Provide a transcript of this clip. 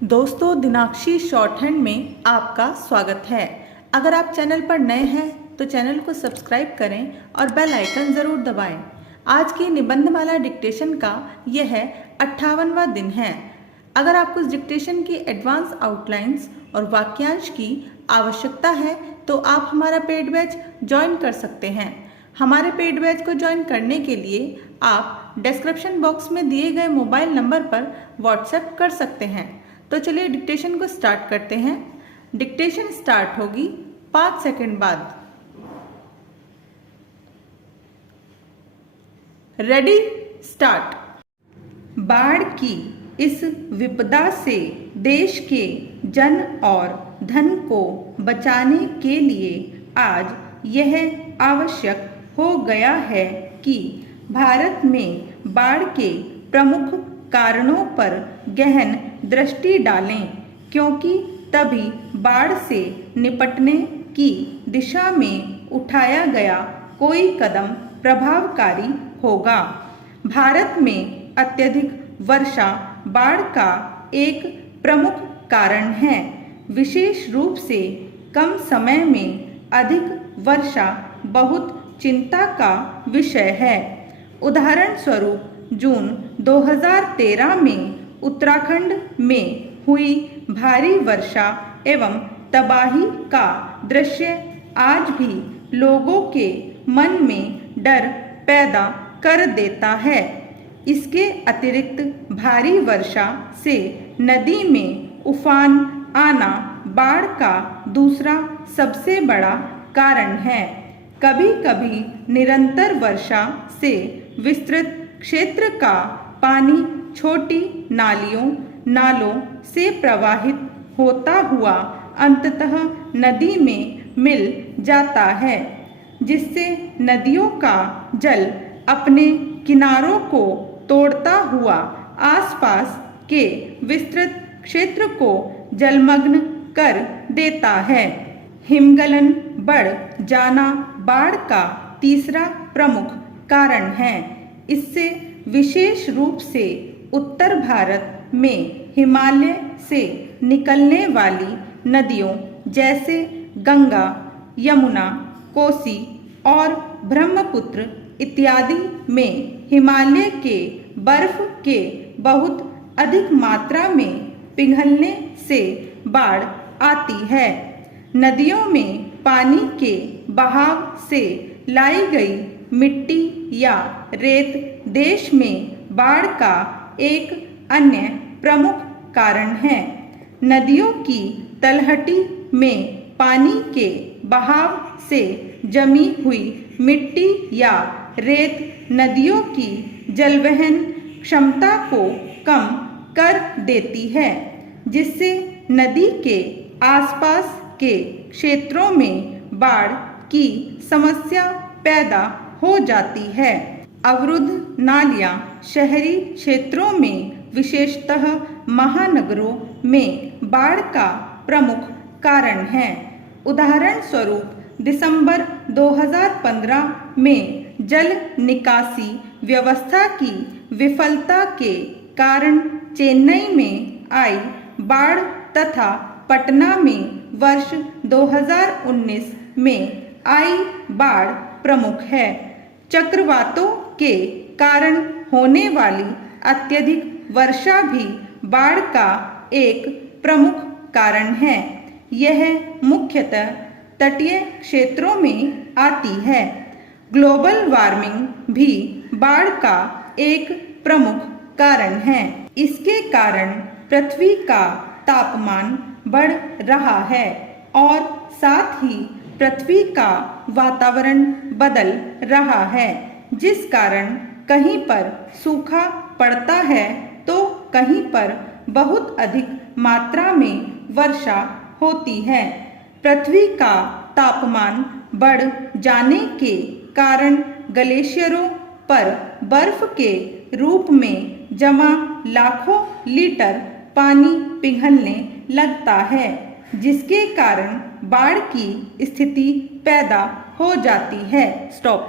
दोस्तों, दिनाक्षी short hand में आपका स्वागत है। अगर आप चैनल पर नए हैं तो चैनल को सब्सक्राइब करें और बेल आइकन ज़रूर दबाएं। आज की निबंधमाला डिक्टेशन का यह 58वां दिन है। अगर आपको इस डिक्टेशन की एडवांस आउटलाइंस और वाक्यांश की आवश्यकता है तो आप हमारा पेड बैच ज्वाइन कर सकते हैं। हमारे पेड बैच को ज्वाइन करने के लिए आप डिस्क्रिप्शन बॉक्स में दिए गए मोबाइल नंबर पर व्हाट्सएप कर सकते हैं। तो चलिए डिक्टेशन को स्टार्ट करते हैं। डिक्टेशन स्टार्ट होगी 5 सेकंड बाद। Ready, start. बाढ़ की इस विपदा से देश के जन और धन को बचाने के लिए आज यह आवश्यक हो गया है कि भारत में बाढ़ के प्रमुख कारणों पर गहन दृष्टि डालें, क्योंकि तभी बाढ़ से निपटने की दिशा में उठाया गया कोई कदम प्रभावकारी होगा। भारत में अत्यधिक वर्षा बाढ़ का एक प्रमुख कारण है। विशेष रूप से कम समय में अधिक वर्षा बहुत चिंता का विषय है। उदाहरण स्वरूप जून 2013 में उत्तराखंड में हुई भारी वर्षा एवं तबाही का दृश्य आज भी लोगों के मन में डर पैदा कर देता है। इसके अतिरिक्त भारी वर्षा से नदी में उफान आना बाढ़ का दूसरा सबसे बड़ा कारण है। कभी कभी निरंतर वर्षा से विस्तृत क्षेत्र का पानी छोटी नालों से प्रवाहित होता हुआ अंततः नदी में मिल जाता है, जिससे नदियों का जल अपने किनारों को तोड़ता हुआ आसपास के विस्तृत क्षेत्र को जलमग्न कर देता है। हिमगलन बढ़ जाना बाढ़ का तीसरा प्रमुख कारण है। इससे विशेष रूप से उत्तर भारत में हिमालय से निकलने वाली नदियों जैसे गंगा, यमुना, कोसी और ब्रह्मपुत्र इत्यादि में हिमालय के बर्फ के बहुत अधिक मात्रा में पिघलने से बाढ़ आती है। नदियों में पानी के बहाव से लाई गई मिट्टी या रेत देश में बाढ़ का एक अन्य प्रमुख कारण है। नदियों की तलहटी में पानी के बहाव से जमी हुई मिट्टी या रेत नदियों की जलवहन क्षमता को कम कर देती है, जिससे नदी के आसपास के क्षेत्रों में बाढ़ की समस्या पैदा हो जाती है। अवरुद्ध नालियां शहरी क्षेत्रों में विशेषतः महानगरों में बाढ़ का प्रमुख कारण है। उदाहरण स्वरूप दिसंबर 2015 में जल निकासी व्यवस्था की विफलता के कारण चेन्नई में आई बाढ़ तथा पटना में वर्ष 2019 में आई बाढ़ प्रमुख है। चक्रवातों के कारण होने वाली अत्यधिक वर्षा भी बाढ़ का एक प्रमुख कारण है। यह मुख्यतः तटीय क्षेत्रों में आती है। ग्लोबल वार्मिंग भी बाढ़ का एक प्रमुख कारण है। इसके कारण पृथ्वी का तापमान बढ़ रहा है और साथ ही पृथ्वी का वातावरण बदल रहा है, जिस कारण कहीं पर सूखा पड़ता है तो कहीं पर बहुत अधिक मात्रा में वर्षा होती है। पृथ्वी का तापमान बढ़ जाने के कारण ग्लेशियरों पर बर्फ के रूप में जमा लाखों लीटर पानी पिघलने लगता है, जिसके कारण बाढ़ की स्थिति पैदा हो जाती है। स्टॉप।